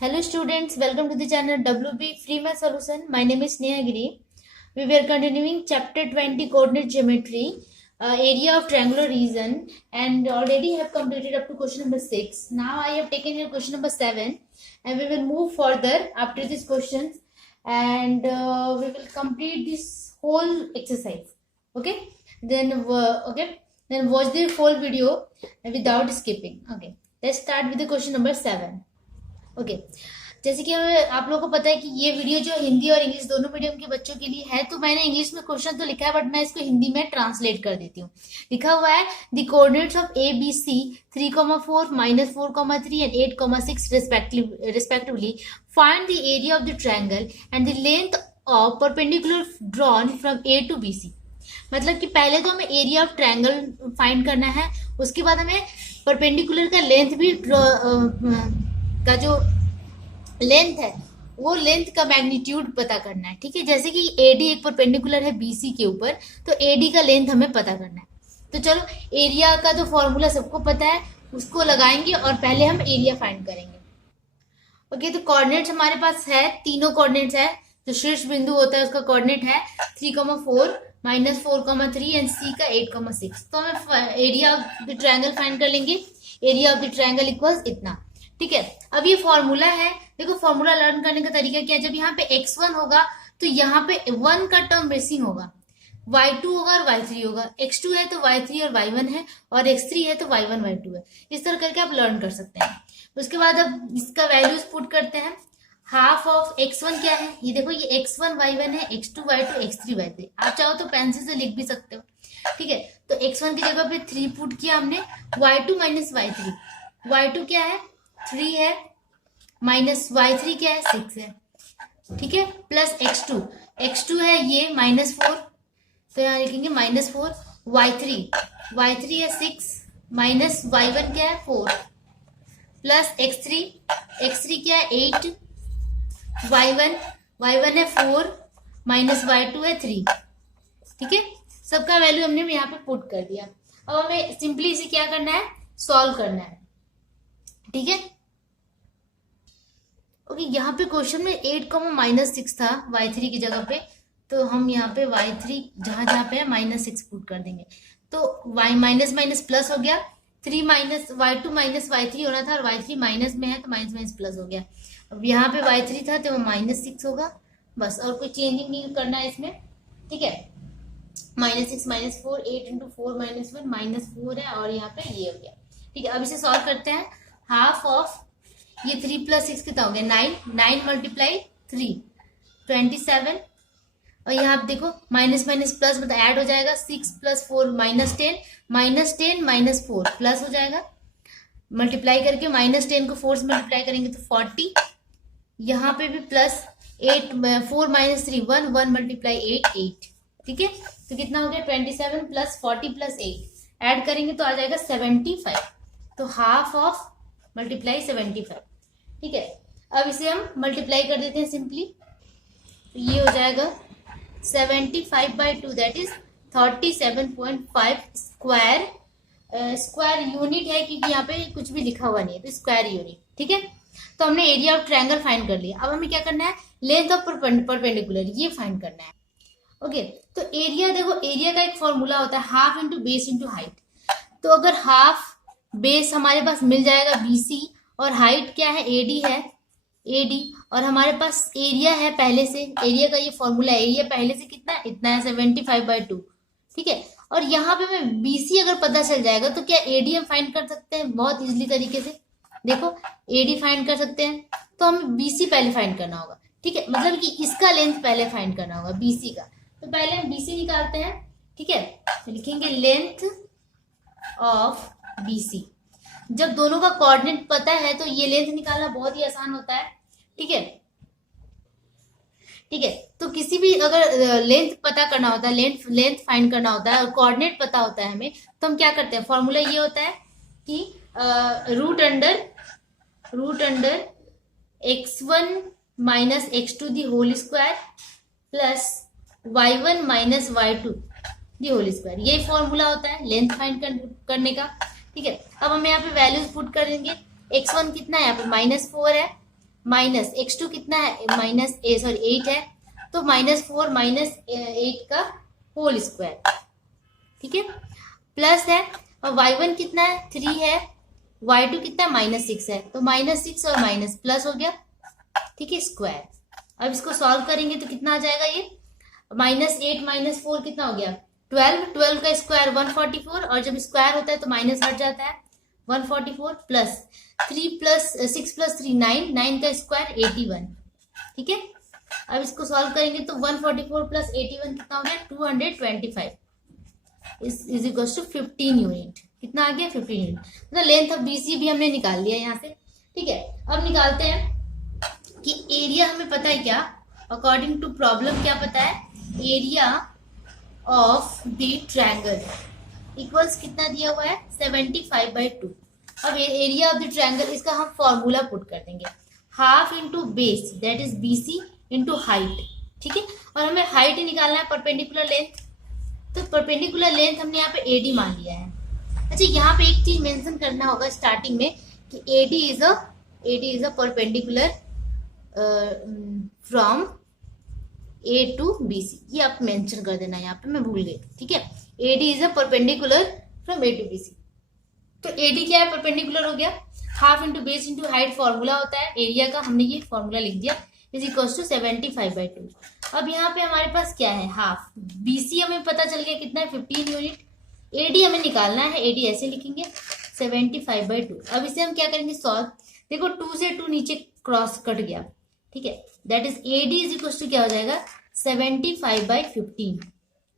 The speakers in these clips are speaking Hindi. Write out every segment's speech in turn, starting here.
Hello students, welcome to the channel WB Free Math Solution. My name is Neha Giri. We were continuing chapter 20 coordinate geometry, area of triangular region, and already have completed up to question number 6. Now I have taken here question number 7 and we will move further after these questions and we will complete this whole exercise. Okay? Then watch the full video without skipping. Okay. Let's start with the question number 7. Okay जैसे कि आप लोगों को पता है कि ये वीडियो जो हिंदी और इंग्लिश दोनों मीडियम के बच्चों के लिए है, तो मैंने इंग्लिश में क्वेश्चन तो लिखा है बट मैं इसको हिंदी में ट्रांसलेट कर देती हूँ। लिखा हुआ है the coordinates of A B C 3,4 -4,3 and 8,6 respectively find the area of the triangle and the length of perpendicular drawn from A to BC। मतलब कि पहले तो हमें एरिया ऑफ ट्रायंगल फाइंड करना है, उसके बाद हमें परपेंडिकुलर का लेंथ भी का जो लेंथ है वो लेंथ का मैग्नीट्यूड पता करना है। ठीक है, जैसे कि एडी एक परपेंडिकुलर है बीसी के ऊपर, तो एडी का लेंथ हमें पता करना है। तो चलो एरिया का जो फॉर्मूला सबको पता है उसको लगाएंगे और पहले हम एरिया फाइंड करेंगे। ओके, तो कोऑर्डिनेट्स हमारे पास है, तीनों कोऑर्डिनेट्स है। जो शीर्ष बिंदु होता है उसका कोऑर्डिनेट है 3,4 -4,3 एंड सी का 8,6। तो हमें area of the triangle find कर लेंगे। Area of the triangle equals इतना। ठीक है, अब ये फॉर्मूला है। देखो फॉर्मूला लर्न करने का तरीका क्या है, जब यहाँ पे x1 होगा तो यहाँ पे 1 का टर्म मिसिंग होगा, y2 होगा और y3 होगा। x2 है तो y3 और y1 है, और x3 है तो y1 y2 है। इस तरह करके आप लर्न कर सकते हैं। उसके बाद अब इसका वैल्यूज पुट करते हैं। हाफ ऑफ x1 क्या है, ये देखो ये x1 y1 है, x2 y2 x3 y3। आप चाहो तो पेंसिल से लिख भी सकते हो। ठीक है, तो x1 की जगह पे 3 पुट किया हमने, y2 माइनस y3। y2 क्या है 3 है, माइनस y3 क्या है 6 है। ठीक है, प्लस x2 है ये -4, तो यहाँ लिखेंगे -4। y3 है 6, माइनस y1 क्या है 4, प्लस x3 क्या है 8, y1 है 4, माइनस y2 है 3। ठीक है, सबका वैल्यू हमने यहाँ पे पुट कर दिया। अब हमें सिंपली इसे क्या करना है, सॉल्व करना है। ठीक है, ओके, यहाँ पे क्वेश्चन में 8,-6 था y3 की जगह पे, तो हम यहाँ पे y3 जहां जहां पे है -6 पुट कर देंगे। तो y माइनस माइनस प्लस हो गया, 3 माइनस y2 माइनस y3 होना था और y3 माइनस में है तो माइनस माइनस प्लस हो गया। अब यहाँ पे y3 था तो -6 होगा बस, और कोई चेंजिंग नहीं करना है इसमें। ठीक है, -6 -4 8 × 4 -1 -4 है, और यहाँ पे ये हो गया। ठीक है, अब इसे सॉल्व करते हैं। हाफ ऑफ ये 3 + 6 कितना हो गया 9 × 3 27, और यहाँ आप देखो माइनस माइनस प्लस मतलब ऐड हो जाएगा। 6 + 4 -10 -4 प्लस हो जाएगा। मल्टीप्लाई करके -10 को 4 से मल्टीप्लाई करेंगे तो 40। यहाँ पे भी प्लस 8 4 - 3 1 × 8 ठीक है, तो कितना हो गया 27 + 40 + 8 ऐड करेंगे तो आ जाएगा 75। तो हाफ ऑफ मल्टीप्लाई 75। ठीक है, अब इसे हम मल्टीप्लाई कर देते हैं सिंपली, तो ये हो जाएगा 75/2 that is 37.5 square. Square unit है क्योंकि यहाँ पे कुछ भी लिखा हुआ नहीं है, तो स्क्वायर यूनिट। ठीक है, तो हमने एरिया ऑफ ट्रायंगल फाइंड कर लिया। अब हमें क्या करना है, लेंथ ऑफ परपेंडिकुलर ये फाइंड करना है। ओके, तो एरिया देखो, एरिया का एक फॉर्मूला होता है half into base into height. तो अगर हाफ बेस हमारे पास मिल जाएगा BC, और हाइट क्या है AD है AD, और हमारे पास एरिया है पहले से, एरिया का ये फॉर्मूला है, एरिया पहले से कितना इतना है 75/2। ठीक है, और यहाँ पे हमें BC अगर पता चल जाएगा तो क्या AD हम फाइंड कर सकते हैं बहुत इजीली तरीके से। देखो AD फाइंड कर सकते हैं, तो हमें BC पहले फाइंड करना होगा। ठीक है, मतलब कि इसका लेंथ पहले फाइंड करना होगा BC का, तो पहले हम BC निकालते हैं। ठीक है, तो लिखेंगे लेंथ ऑफ BC। जब दोनों का कोऑर्डिनेट पता है तो ये लेंथ निकालना बहुत ही आसान होता है। ठीक है, ठीक है, तो किसी भी अगर लेंथ पता करना होता है, लेंथ फाइंड करना होता है और कोऑर्डिनेट पता होता है हमें, तो हम क्या करते हैं, फॉर्मूला ये होता है कि root under x1 - x2 the whole square plus y1 - y2 the whole square. ये फॉर्मूला होता है लेंथ फाइंड करने का। ठीक है, अब हम यहाँ पे वैल्यूज पुट करेंगे। x1 कितना है यहाँ पे -4 है, माइनस x2 कितना है, माइनस 8 है, तो -4 -8 का होल स्क्वायर, ठीक है, प्लस है, और y1 कितना है, 3 है, y2 कितना है, -6 है, तो -6 और माइनस प्लस हो गया, ठीक है, स्क्वायर। अब इसको सॉल्व करेंगे तो कितना आ जाएगा, ये -8 -4 कितना हो गया, 12 का स्क्वायर 144, और जब स्क्वायर होता है तो माइनस हट जाता है, 144 प्लस 3 प्लस 6 प्लस 3 9 का स्क्वायर 81, ठीक है। अब इसको सॉल्व करेंगे तो 144 प्लस 81 कितना हो गया, 225 इज इक्वल टू 15 यूनिट। कितना आ गया, 15 यूनिट। मतलब लेंथ ऑफ बीसी भी हमने निकाल लिया यहाँ से, ठीक है। अब निकालते हैं कि एरिया हमें पता है क्या, अकॉर्डिंग टू प्रॉब्लम क्या पता है, area of the triangle equals कितना दिया हुआ है, 75/2। अब एरिया ऑफ द ट्रायंगल, इसका हम फॉर्मूला पुट कर देंगे, half into base that is BC into height, ठीक है। और हमें हाइट निकालना है, परपेंडिकुलर लेंथ, तो परपेंडिकुलर लेंथ हमने यहाँ पे एडी मान लिया है। अच्छा, यहाँ पे एक चीज मेंशन करना होगा स्टार्टिंग में कि AD is a perpendicular from A to B C, ये आप मेंशन कर देना, यहाँ पे मैं भूल गई, ठीक है। AD is a perpendicular from A to B C, तो एडी क्या है, परपेंडिकुलर हो गया, half into base into height formula होता है एरिया का, हमने ये फॉर्मूला लिख दिया, इज इक्वल टू 75/2। अब यहाँ पे हमारे पास क्या है, हाफ, बीसी हमें पता चल गया कितना है, 15 यूनिट, एडी हमें निकालना है, एडी ऐसे लिखेंगे 75/2। अब इसे हम क्या करेंगे, सॉल्व, देखो 2 से 2 नीचे क्रॉस कट गया, ठीक है, that is AD is equal to क्या हो जाएगा, 75/15,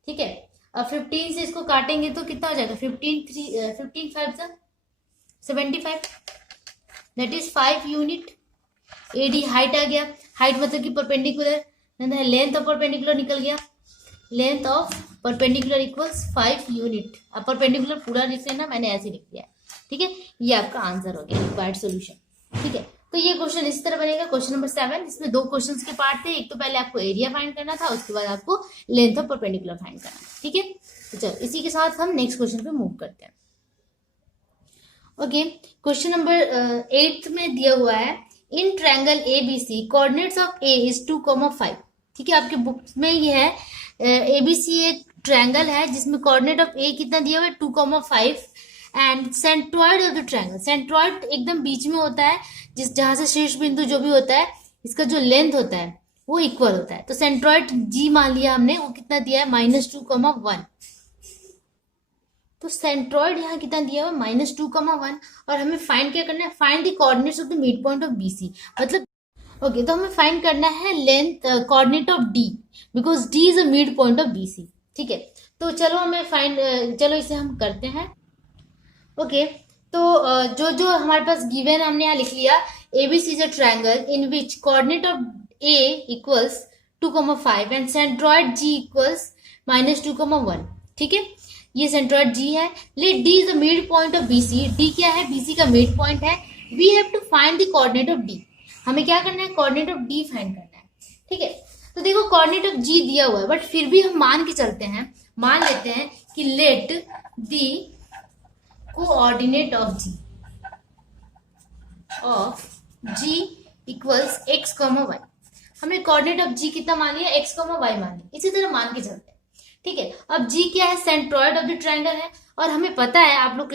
ठीक है। अब 15 से इसको काटेंगे तो कितना हो जाएगा, 15 5 75, that is 5 unit. AD height आ गया, हाइट मतलब कि परपेंडिकुलर, लेंथ ऑफ परपेंडिकुलर निकल गया, length of perpendicular equals 5 unit. अब परपेंडिकुलर पूरा लिख लेना, मैंने ऐसे लिख दिया, ठीक है। ये आपका आंसर हो गया, रिक्वायर्ड सॉल्यूशन, ठीक है। तो ये क्वेश्चन इस तरह बनेगा, क्वेश्चन नंबर 7। इसमें 2 क्वेश्चंस के पार्ट थे, एक तो पहले आपको एरिया फाइंड करना था, उसके बाद आपको लेंथ ऑफ परपेंडिकुलर फाइंड करना, ठीक है। तो चलो इसी के साथ हम नेक्स्ट क्वेश्चन पे मूव करते हैं। ओके, क्वेश्चन नंबर 8 में दिया हुआ है, in triangle ABC coordinates of A is 2,5, ठीक है। आपके बुक में ये है, एबीसी एक ट्रायंगल है जिसमें कोऑर्डिनेट ऑफ ए कितना दिया हुआ है, 2,5, and centroid of the triangle, centroid एकदम बीच में होता है, जहां से शीर्ष बिंदु जो भी होता है, इसका जो लेंथ होता है वो इक्वल होता है, तो सेंट्रॉइड जी मान लिया हमने, वो कितना दिया है, -2,1। तो सेंट्रॉइड यहाँ कितना दिया हुआ, -2,1, और हमें फाइंड क्या करना है, find the coordinates of the mid point of BC, मतलब ओके, तो हमें फाइंड करना है length coordinate of D, because D is a mid point of BC, ठीक है। तो चलो हमें फाइंड, चलो इसे हम करते हैं। ओके, तो जो हमारे पास गिवन हमने यहाँ लिख लिया, ABC is a triangle in which coordinate of A equals 2,5 and centroid G equals -2,1, ठीक है। ये सेंट्रॉइड जी है, let D is the mid point of BC, D क्या है, बीसी का मिड पॉइंट है, we have to find the coordinate of D, हमें क्या करना है, कोऑर्डिनेट ऑफ डी फाइंड करना है, ठीक है। तो देखो कोऑर्डिनेट ऑफ जी दिया हुआ है, बट फिर भी हम मान के चलते हैं, मान लेते हैं कि let the coordinate of G equals x, y, हमने कोऑर्डिनेट ऑफ जी कितना मान लिया, x, y मान लिया, इसी तरह मान के चलते हैं, ठीक है। अब जी क्या है, सेंट्रॉइड ऑफ द ट्रायंगल है, और हमें पता है, आप लोग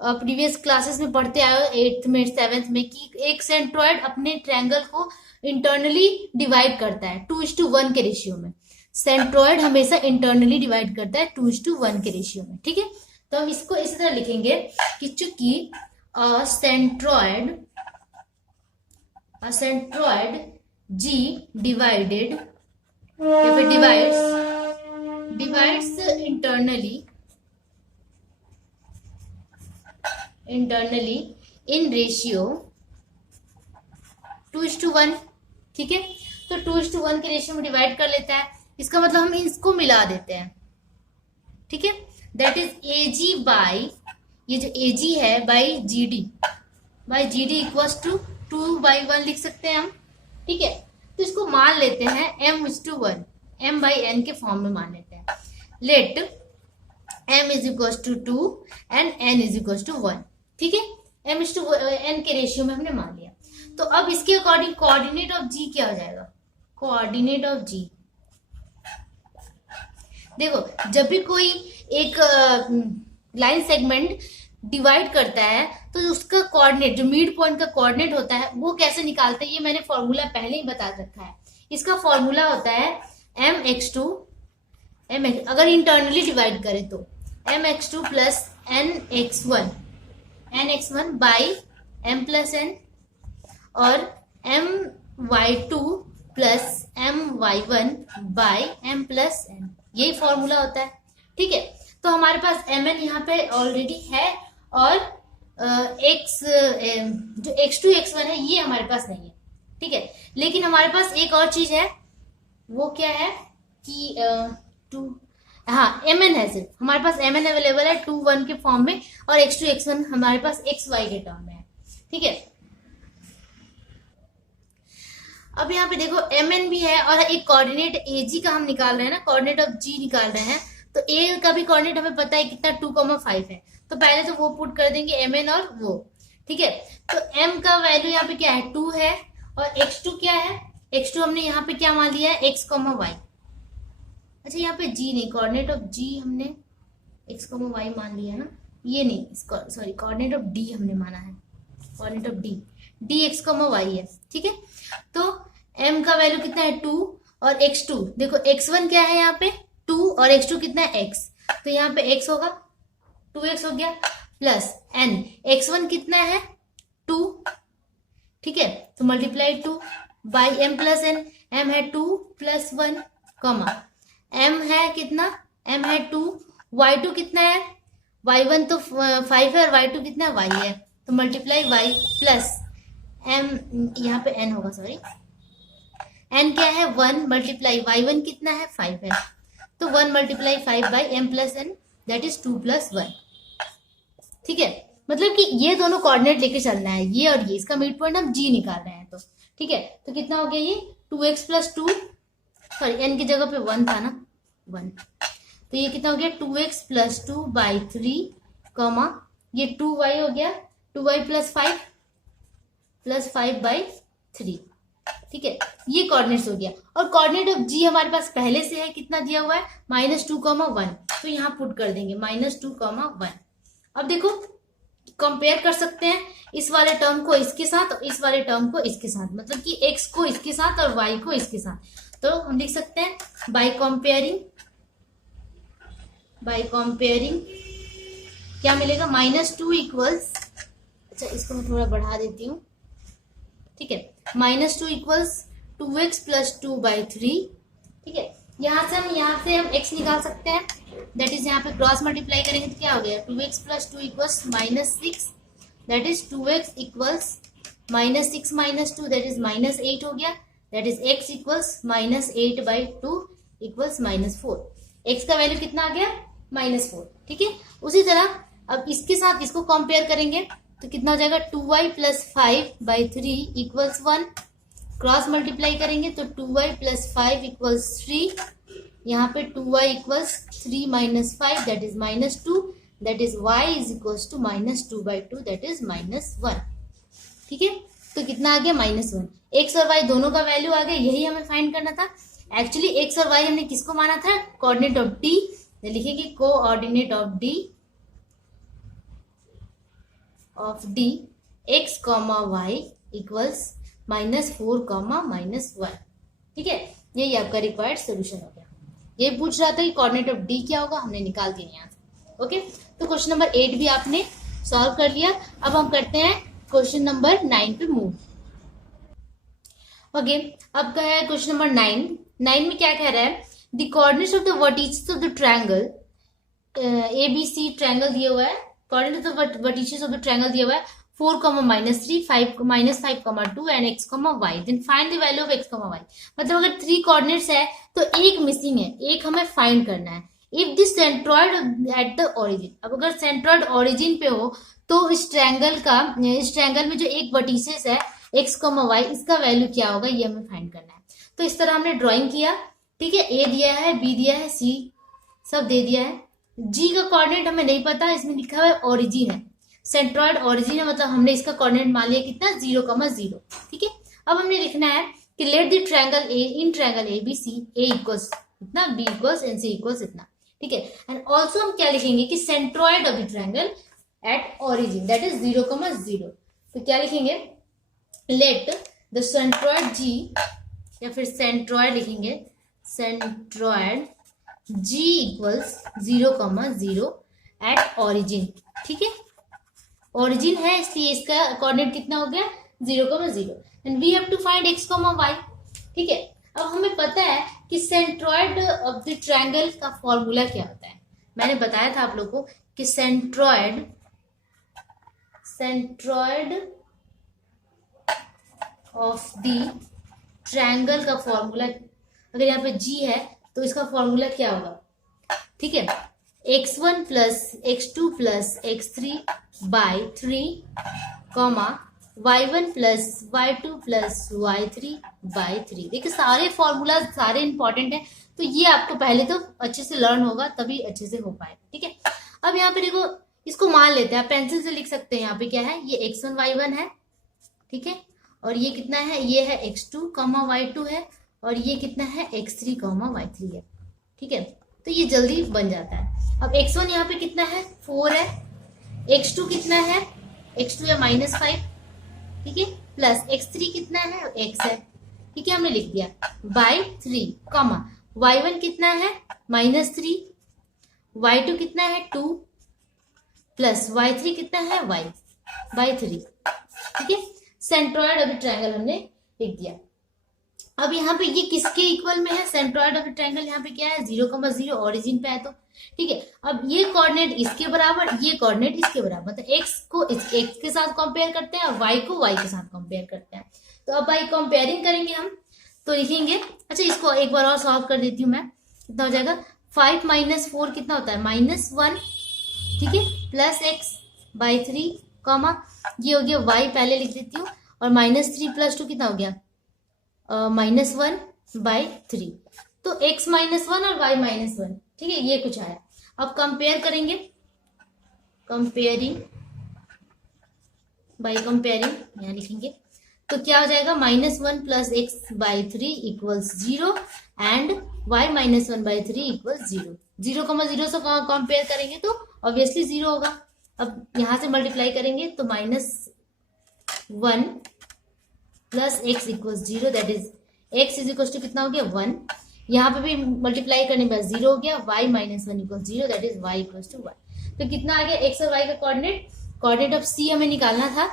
प्रीवियस क्लासेस में पढ़ते आए हो 8th में 7th में, कि एक सेंट्रॉइड अपने ट्रायंगल को इंटरनली डिवाइड करता है 2:1 के रेशियो में, सेंट्रॉइड हमेशा इंटरनली डिवाइड करता है 2:1 के रेशियो में, ठीक है। तो हम इसको इसी तरह लिखेंगे कि चूंकि सेंट्रॉइड जी डिवाइडेड या फिर डिवाइड्स इंटरनली इन रेशियो 2:1, ठीक है। तो 2:1 के रेशियो में डिवाइड कर लेता है, इसका मतलब हम इसको मिला देते हैं, ठीक है, दैट इज AG बाई, ये जो AG है बाई GD इक्वल्स टू 2/1 लिख सकते हैं हम, ठीक है। तो इसको मान लेते हैं m:1, m/n के फॉर्म में मान लेते हैं, let m is equals to 2 and n is equals to 1, ठीक है। m:n के रेशियो में हमने मान लिया। तो अब इसके अकॉर्डिंग कोऑर्डिनेट ऑफ जी क्या हो जाएगा, कोऑर्डिनेट ऑफ जी, देखो जब भी कोई एक लाइन सेगमेंट डिवाइड करता है तो उसका कोऑर्डिनेट, जो मिड पॉइंट का कोऑर्डिनेट होता है वो कैसे निकालते हैं, ये मैंने फॉर्मूला पहले ही बता रखा है। इसका फॉर्मूला होता है mx2 अगर इंटरनली डिवाइड करें तो mx2 plus nx1 by m plus n और my2 plus my1 by m plus n, यही फॉर्मूला होता है। ठीक है, तो हमारे पास mn यहाँ पे ऑलरेडी है और x जो x2 x1 है ये हमारे पास नहीं है। ठीक है, लेकिन हमारे पास एक और चीज है, वो क्या है कि हाँ mn है, सिर्फ हमारे पास mn अवेलेबल है 2 1 के फॉर्म में और x2 x1 हमारे पास xy के टर्म में है। ठीक है, अब यहाँ पे देखो mn भी है और एक कोऑर्डिनेट ag का हम निकाल रहे हैं ना, कोऑर्डिनेट ऑफ g निकाल रहे हैं, तो a का भी कोऑर्डिनेट हमें पता है कितना 2,5 है, तो पहले तो वो पुट कर देंगे mn और वो। ठीक है, तो m का वैल्यू यहाँ पे क्या है 2 है और x2 क्या है, x2 हमने यहाँ पे क्या मान लिया है x, y। अच्छा यहाँ पे g नहीं, कोऑर्डिनेट ऑफ g हमने x, y मान लिया ना, ये नहीं, सॉरी कोऑर्डिनेट ऑफ d हमने माना है, coordinate of d x, y है। ठीक है, तो m का वैल्यू कितना है 2 और x2 देखो x1 क्या है यहाँ पे 2 और x2 कितना है x, तो यहाँ पे x होगा 2x हो गया प्लस n, x1 कितना है 2। ठीक है, तो multiply 2 by m plus n, m है 2 प्लस 1 कॉमा m है कितना, m है 2, y2 कितना है, y1 तो 5 है और y2 कितना है y है, तो मल्टीप्लाई y प्लस m, यहाँ पे n होगा सॉरी, n क्या है 1 मल्टीप्लाई y1 कितना है 5 है, तो 1 multiply 5 by m plus n that is 2 plus 1। ठीक है, मतलब कि ये दोनों कोऑर्डिनेट लेके चलना है, ये और ये, इसका मिड पॉइंट हम g निकाल रहे हैं। तो ठीक है, तो कितना हो गया ये 2x प्लस 2, सॉरी n की जगह पे 1 था ना 1, तो ये कितना हो गया 2x प्लस 2 बाई 3 कॉमा ये 2y हो गया 2y प्लस 5 बाई 3। ठीक है, ये कोऑर्डिनेट्स हो गया और कोऑर्डिनेट ऑफ g हमारे पास पहले से है, कितना दिया हुआ है -2,1, तो यहाँ पुट कर देंगे -2,1। अब देखो कंपेयर कर सकते हैं इस वाले टर्म को इसके साथ और इस वाले टर्म को इसके साथ, मतलब कि x को इसके साथ और y को इसके साथ, तो हम लिख सकते हैं बाय कंपेयरिंग क्या मिलेगा -2 इक्वल्स, अच्छा इसको मैं थोड़ा बढ़ा देती हूँ। ठीक है, -2 इक्वल्स 2x प्लस 2 बाई 3। ठीक है, यहाँ से हम x निकाल सकते हैं, दैट इज यहाँ पे क्रॉस मल्टीप्लाई करेंगे तो क्या हो गया 2x plus 2 equals -6, that is 2x equals -6 minus 2 that is -8 हो गया, that is x equals -8 by 2 equals -4, x का वैल्यू कितना आ गया -4। ठीक है, उसी तरह अब इसके साथ इसको कंपेयर करेंगे तो कितना हो जाएगा 2y plus 5 by 3 equals 1, cross multiply करेंगे तो 2y प्लस 5 इक्वल्स 3, यहाँ पे 2y equals 3 minus 5 that is -2, that is y is equals to -2 by 2 that is -1। ठीक है, तो कितना आ गया -1, x और y दोनों का वैल्यू आ गया, यही हमें फाइंड करना था। एक्चुअली x और y हमने किसको माना था, कोऑर्डिनेट ऑफ d, लिखेंगे coordinate of d x, y equals -4, -1। ठीक है, यही आपका रिक्वायर्ड सोल्यूशन हो गया। ये पूछ रहा था कि कोऑर्डिनेट ऑफ d क्या होगा, हमने निकाल दिया यहाँ से। ओके, तो क्वेश्चन नंबर 8 भी आपने सॉल्व कर लिया। अब हम करते हैं क्वेश्चन नंबर 9 पे मूव। ओके, अब का है क्वेश्चन नंबर 9 में क्या कह रहा है, the coordinates of the vertices of the triangle ABC triangle दिया हुआ है, coordinates of vertices of the triangle दिया हुआ है 4, -3, 5, -5, 2 and x, y, then find the value of x, y। मतलब अगर 3 कोऑर्डिनेट्स है तो एक मिसिंग है, एक हमें फाइंड करना है। If this centroid at the origin, अब अगर सेंट्रॉइड ओरिजिन पे हो तो इस ट्रायंगल में जो एक वर्टिसेस है x, y, इसका वैल्यू क्या होगा, ये हमें फाइंड करना है। तो इस तरह हमने ड्रॉइंग किया। ठीक है, a दिया है, b दिया है, c सब दे दिया है। g का कोऑर्डिनेट हमें नहीं पता, इसमें लिखा हुआ है ओरिजिन है, सेंट्रॉइड ओरिजिन है, मतलब हमने इसका कोऑर्डिनेट मान लिया कितना 0,0। ठीक है, अब हमने लिखना है कि let the triangle A in triangle ABC A equals इतना, बी इक्वल्स एनसी इक्वल्स इतना। ठीक है, एंड ऑल्सो हम क्या लिखेंगे कि centroid of the triangle at origin that is 0,0। तो क्या लिखेंगे, लेट द सेंट्रॉइड जी, या फिर सेंट्रॉइड लिखेंगे, centroid G equals 0,0 at origin. ठीक है, ओरिजिन है इसलिए इसका कोऑर्डिनेट कितना हो गया 0,0 and we have to find x, y। ठीक है, अब हमें पता है कि सेंट्रॉइड ऑफ द ट्रायंगल का फॉर्मूला क्या होता है। मैंने बताया था आप लोगों को कि सेंट्रॉइड ऑफ द ट्रायंगल का फॉर्मूला, अगर यहाँ पे g है तो इसका फॉर्मूला क्या होगा। ठीक है, x1 plus x2 plus x3 by 3 comma y1 plus y2 plus y3 by 3। देखिए सारे फॉर्मूला सारे इंपॉर्टेंट है, तो ये आपको पहले तो अच्छे से लर्न होगा तभी अच्छे से हो पाए। ठीक है, अब यहाँ पे देखो इसको मान लेते हैं, आप पेंसिल से लिख सकते हैं। यहाँ पे क्या है, ये x1 y1 है। ठीक है, और ये कितना है, ये है x2 y2 है, और ये कितना है x3 y3 है। ठीक है, तो ये जल्दी बन जाता है। अब x1 यहाँ पे कितना है 4 है, x2 कितना है, x2 है -5। ठीक है, प्लस x3 कितना है, x है। ठीक है, हमने लिख दिया बाई 3 कॉमा y1 कितना है -3, y2 कितना है 2 प्लस y3 कितना है y बाई 3। ठीक है, सेंट्रॉइड ऑफ द ट्रायंगल हमने लिख दिया। अब यहाँ पे ये किसके इक्वल में है, सेंट्रॉइड ऑफ द ट्रायंगल यहाँ पे क्या है 0,0 ओरिजिन पे है। तो ठीक है, अब ये कोऑर्डिनेट इसके बराबर, ये कोऑर्डिनेट इसके बराबर, मतलब x को x के साथ कंपेयर करते हैं और y को y के साथ कंपेयर करते हैं। तो अब बाई कंपेयरिंग करेंगे हम, तो लिखेंगे, अच्छा इसको एक बार और सॉल्व कर देती हूँ मैं। कितना हो जाएगा 5 - 4 कितना होता है -1। ठीक है, प्लस x बाई 3 कॉमा ये हो गया y, पहले लिख देती हूँ, और -3 + 2 कितना हो गया -1 बाई 3। तो x -1 और y -1। ठीक है, ये कुछ आया। अब कंपेयर करेंगे, कंपेयरिंग बाई कंपेयरिंग यहाँ लिखेंगे, तो क्या हो जाएगा -1 plus x by 3 equals 0 and y -1 by 3 equals 0। 0,0 से कंपेयर करेंगे तो ऑब्वियसली 0 होगा। अब यहां से मल्टीप्लाई करेंगे तो -1 plus x equals 0 that is x is equals to कितना हो गया 1। यहाँ पे भी मल्टीप्लाई करने पर 0 हो गया, y -1 equals 0 that is y equals to 1। तो कितना आ गया x और y का कोऑर्डिनेट ऑफ c हमें निकालना था।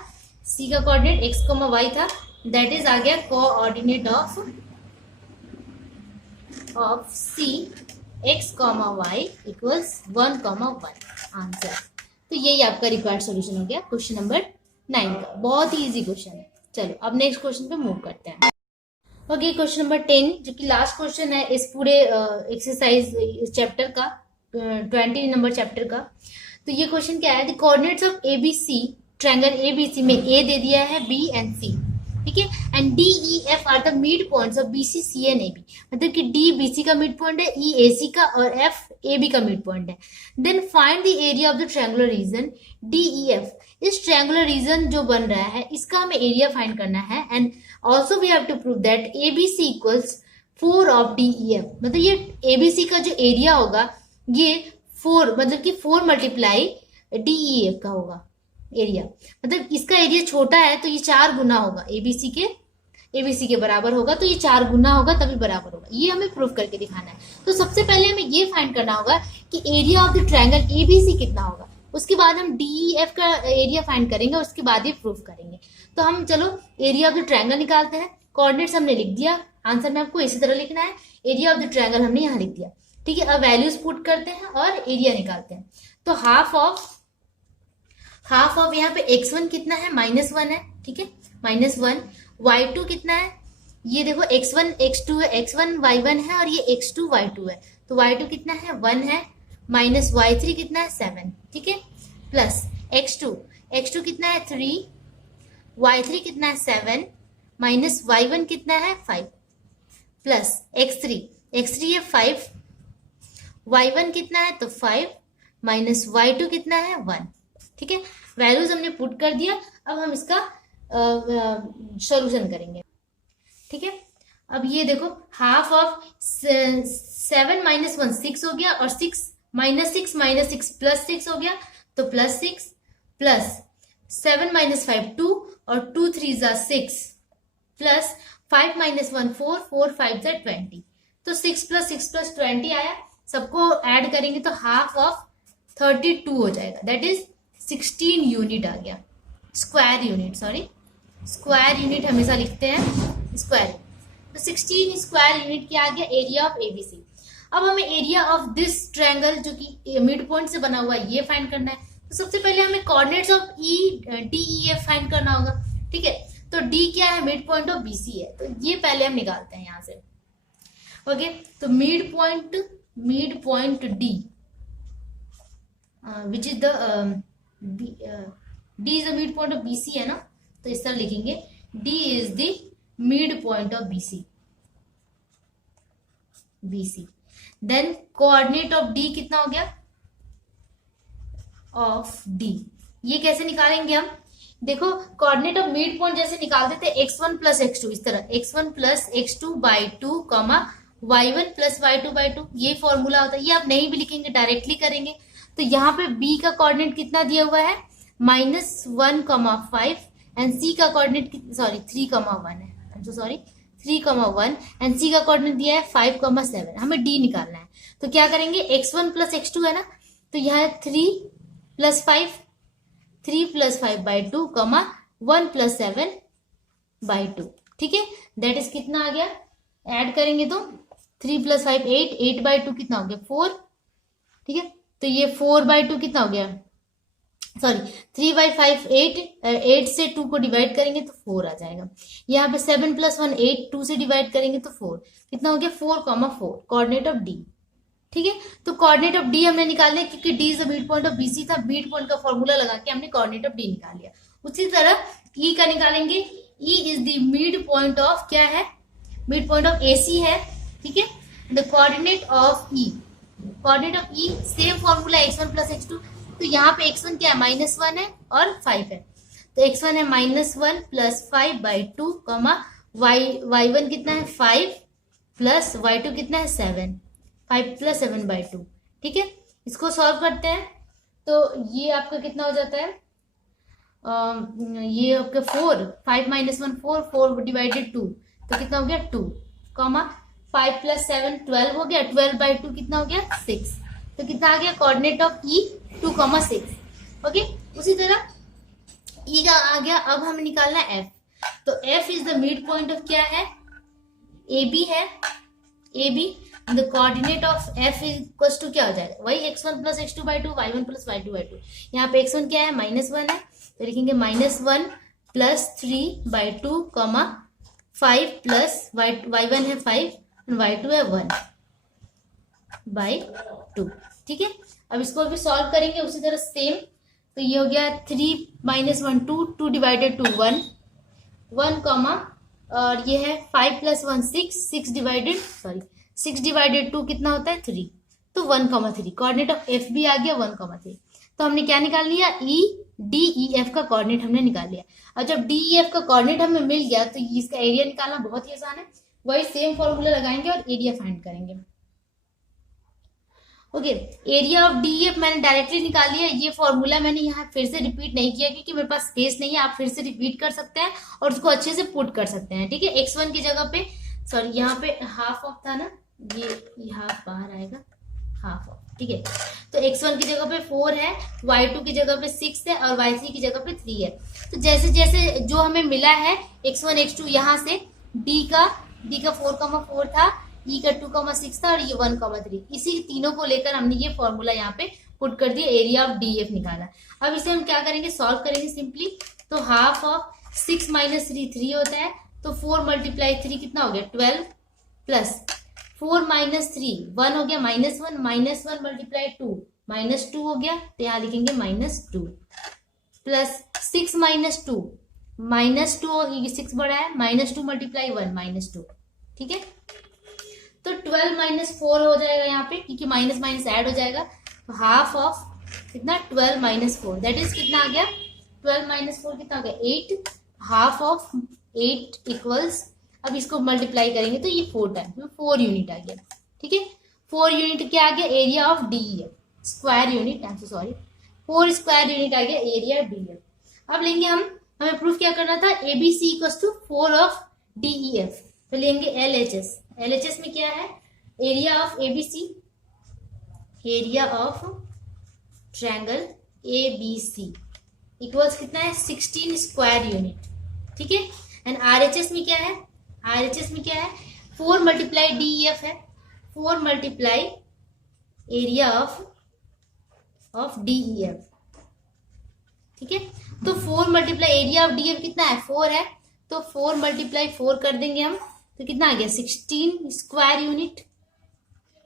c का कोऑर्डिनेट x, y था, दैट इज आ गया coordinate of c x, y equals 1, 1 answer. तो यही आपका रिक्वायर्ड सॉल्यूशन हो गया क्वेश्चन नंबर 9 का। बहुत ही इजी क्वेश्चन है। चलो अब नेक्स्ट क्वेश्चन पे मूव करते हैं। ओके, क्वेश्चन नंबर 10 जो कि लास्ट क्वेश्चन है इस पूरे एक्सरसाइज चैप्टर का, 20 नंबर चैप्टर का। तो ये क्वेश्चन क्या है, the coordinates of ABC, triangle ABC में ए दे दिया है, बी एंड सी। ठीक है, and D E F are the mid points of BC C and AB, मतलब कि डी बीसी का मिड पॉइंट है, ई ए सी का, और एफ ए बी का मिड पॉइंट है। Then find the area of the triangular region D E F. इस ट्रायंगुलर रीजन जो बन रहा है इसका हमें एरिया फाइंड करना है, and also we have to prove that A B C equals 4 of D E F. मतलब ये ए बी सी का जो एरिया होगा ये 4, मतलब कि 4 मल्टीप्लाई डी ई एफ का होगा एरिया। मतलब इसका एरिया छोटा है तो ये 4 गुना होगा, एबीसी के बराबर होगा, तो ये 4 गुना होगा तभी बराबर होगा। ये हमें प्रूव करके दिखाना है। तो सबसे पहले हमें ये फाइंड करना होगा कि area of the triangle ABC कितना होगा, उसके बाद हम डीईएफ का एरिया फाइंड करेंगे, उसके बाद ये प्रूफ करेंगे। तो हम चलो एरिया ऑफ द ट्रायंगल निकालते हैं। कोऑर्डिनेट्स हमने लिख दिया, आंसर में आपको इसी तरह लिखना है। एरिया ऑफ द ट्रायंगल हमने यहाँ लिख दिया। ठीक है, अब वैल्यूज पुट करते हैं और एरिया निकालते हैं। तो हाफ ऑफ यहाँ पे x1 कितना है -1 है। ठीक है, -1, y2 कितना है, ये देखो x1 x2 है, x1 y1 है और ये x2 y2 है, तो y2 कितना है 1 है, माइनस y3 कितना है 7। ठीक है, प्लस x2 कितना है 3, y3 कितना है 7, माइनस y1 कितना है 5, प्लस x3 है 5, y1 कितना है तो 5, माइनस y2 कितना है 1। ठीक है, वैल्यूज हमने पुट कर दिया। अब हम इसका सॉल्यूशन करेंगे। ठीक है, अब ये देखो हाफ ऑफ 7 माइनस 1 6 हो गया, और 6 माइनस 6 प्लस 6 हो गया, तो प्लस 6 प्लस 7 माइनस 5 2 और 2 3 6 प्लस 5 माइनस 1 4 4 5 20, तो 6 प्लस 20 आया। सबको ऐड करेंगे तो हाफ ऑफ 32 हो जाएगा, दैट इज 16 यूनिट आ गया, square unit, sorry square unit हमेशा लिखते हैं स्क्वायर। तो 16 स्क्वायर यूनिट क्या आ गया, एरिया ऑफ एबीसी। अब हमें एरिया ऑफ दिस ट्रायंगल जो कि मिड पॉइंट से बना हुआ है ये फाइंड करना है। तो सबसे पहले हमें coordinates of D E F find करना होगा। ठीक है, तो डी क्या है, मिड पॉइंट ऑफ बीसी है, तो ये पहले हम निकालते हैं यहां से। ओके, तो mid point D which is the D is the mid point of BC है ना, तो इस तरह लिखेंगे D is the mid point of BC. Then coordinate of D कितना हो गया, ऑफ डी, ये कैसे निकालेंगे हम, देखो कोऑर्डिनेट ऑफ मिड पॉइंट जैसे निकालते थे x1 प्लस x2, इस तरह x1 plus x2 by 2 comma y1 plus y2 by 2, ये फॉर्मूला होता है। ये आप नहीं भी लिखेंगे, डायरेक्टली करेंगे। तो यहाँ पे b का कोऑर्डिनेट कितना दिया हुआ है, -1,5, एंड c का कोऑर्डिनेट 3,1 है, सॉरी 3,1, एंड c का कोऑर्डिनेट दिया है 5,7। हमें d निकालना है, तो क्या करेंगे, x1 प्लस x2 है ना, तो यहाँ 3 plus 5 by 2 comma 1 plus 7 by 2। ठीक है, दैट इज कितना आ गया, ऐड करेंगे तो 3 प्लस 5 8 बाई 2 कितना हो गया 4। ठीक है, तो ये 4 बाई 2 कितना हो गया, सॉरी 3 बाई 5 8 से 2 को डिवाइड करेंगे तो 4 आ जाएगा। यहाँ पे 7 प्लस 1 8, 2 से डिवाइड करेंगे तो 4, कितना हो गया 4,4, कोऑर्डिनेट ऑफ डी। ठीक है, तो कोऑर्डिनेट ऑफ डी हमने निकाल लिया, क्योंकि D is the mid point of BC था, मिड पॉइंट का फॉर्मूला लगा के हमने कोऑर्डिनेट ऑफ डी निकाल लिया। उसी तरह ई का निकालेंगे, E is the mid point of क्या है, मिड पॉइंट ऑफ एसी है। ठीक है, the coordinate of E same formula x1 plus x2, तो यहाँ पे x1 क्या है, -1 है और 5 है, तो x1 है -1 प्लस 5 बाई 2 कॉमा y1 कितना है 5 प्लस y2 कितना है 7, 5 प्लस 7 बाई 2। ठीक है, इसको सॉल्व करते हैं, तो ये आपका कितना हो जाता है, ये आपका 4, 5 माइनस 1 4 डिवाइडेड 2, तो कितना हो गया 2, कॉमा 5 प्लस 7 12 हो गया, 12 बाई 2 कितना हो गया 6, तो कितना आ गया, कोऑर्डिनेट ऑफ ई 2,6। ओके, उसी तरह ई का आ गया। अब हमें निकालना है एफ, तो F is the mid point of क्या है, ए बी है, A B, the coordinate of F is equals to क्या हो जाएगा, वही x1 plus x2 by 2, y1 plus y2 by 2। यहाँ पे x1 क्या है -1 है, तो लिखेंगे -1 plus 3 by 2 comma 5 plus y1 है 5 y2 है 1 बाई 2। ठीक है, अब इसको भी सॉल्व करेंगे उसी तरह सेम, तो ये हो गया 3 माइनस 1 2 डिवाइडेड 2 1 कॉमा, और ये है 5 प्लस 1 6 डिवाइडेड 2 कितना होता है 3, तो 1,3, कोऑर्डिनेट ऑफ एफ भी आ गया 1,3। तो हमने क्या निकाल लिया, ई डी ई एफ का कोऑर्डिनेट हमने निकाल लिया। और जब डी ई एफ का कोऑर्डिनेट हमें मिल गया तो इसका एरिया निकालना बहुत ही आसान है, वही सेम फॉर्मूला लगाएंगे और एरिया फाइंड करेंगे। Okay, area of D F मैंने डायरेक्टली निकाल लिया। ये फॉर्मूला मैंने यहाँ फिर से रिपीट नहीं किया क्योंकि मेरे पास स्पेस नहीं है, आप फिर से रिपीट कर सकते हैं और उसको अच्छे से पुट कर सकते हैं। ठीक है, x1 की जगह पे, सॉरी यहाँ पे हाफ ऑफ था ना, ये हाफ बाहर आएगा, हाफ ऑफ। ठीक है, तो x1 की जगह पे 4 है, y2 की जगह पे 6 है और y3 की जगह पे 3 है। तो जैसे जैसे जो हमें मिला है x1 x2, यहाँ से d का 4,4 था, e का 2,6 था और ये 1,3, इसी तीनों को लेकर हमने ये फॉर्मूला यहाँ पे पुट कर दिया, एरिया ऑफ डीएफ निकाला। अब इसे हम क्या करेंगे, सॉल्व करेंगे सिंपली। तो हाफ ऑफ 6 माइनस 3 3 होता है, तो 4 मल्टीप्लाई 3 कितना हो गया 12, प्लस 4 माइनस 3 1 हो गया -1, -1 मल्टीप्लाई 2 -2 हो गया, तो यहाँ लिखेंगे -2, प्लस 6 माइनस 2 -2, 6 बड़ा है, -2 मल्टीप्लाई 1 -2। ठीक है, तो 12 माइनस 4 हो जाएगा यहाँ पे, क्योंकि माइनस माइनस ऐड हो जाएगा। तो हाफ ऑफ कितना 12 माइनस 4 दैट इज कितना आ गया 12 माइनस 4 कितना आ गया 8 हाफ ऑफ 8 इक्वल्स अब इसको मल्टीप्लाई करेंगे तो ये 4 टाइम 4 यूनिट आ गया ठीक है 4 यूनिट क्या आ गया area of DEF square unit I am so sorry 4 square unit आ गया एरिया डीईएफ। अब लेंगे हमें प्रूफ क्या करना था ABC equals to 4 of DEF तो लेंगे एलएचएस एलएचएस में क्या है area of ABC area of triangle ABC equals कितना है 16 स्क्वायर यूनिट ठीक है एंड आरएचएस में क्या है आरएचएस में क्या है 4 मल्टीप्लाई डीईएफ है 4 मल्टीप्लाई एरिया ऑफ डीईएफ ठीक है तो 4 मल्टीप्लाई एरिया ऑफ डीईएफ कितना है 4 है तो 4 मल्टीप्लाई 4 कर देंगे हम तो कितना आ गया 16 square unit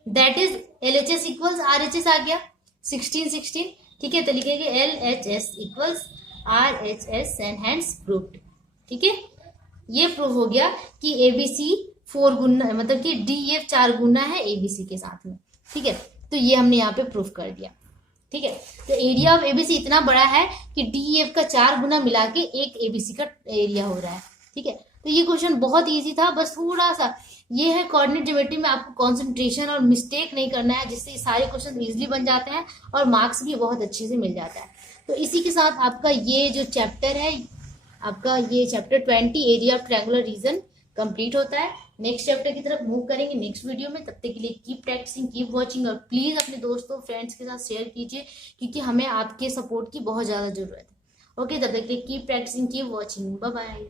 that is LHS equals RHS आ गया 16 ठीक है तो लिखेंगे LHS equals RHS and hence proved ठीक है ये प्रूव हो गया कि एबीसी 4 गुना मतलब कि डीईएफ 4 गुना है एबीसी के साथ में ठीक है तो ये हमने यहाँ पे प्रूफ कर दिया ठीक है तो एरिया ऑफ एबीसी इतना बड़ा है कि डीईएफ का 4 गुना मिला के एक एबीसी का एरिया हो रहा है ठीक है तो ये क्वेश्चन बहुत इजी था बस थोड़ा सा ये है कोऑर्डिनेट ज्योमेट्री में आपको कंसंट्रेशन और मिस्टेक नहीं करना है जिससे सारे क्वेश्चन इजीली बन जाते हैं और मार्क्स भी बहुत अच्छे से मिल जाता है। तो इसी के साथ आपका ये जो चैप्टर है आपका ये chapter 20 area of triangular region complete होता है। नेक्स्ट चैप्टर की तरफ मूव करेंगे नेक्स्ट वीडियो में। तब तक के लिए कीप प्रैक्टिसिंग कीप वॉचिंग और प्लीज अपने दोस्तों फ्रेंड्स के साथ शेयर कीजिए क्योंकि हमें आपके सपोर्ट की बहुत ज्यादा जरूरत है। ओके तब तक के लिए keep practising keep watching bye bye.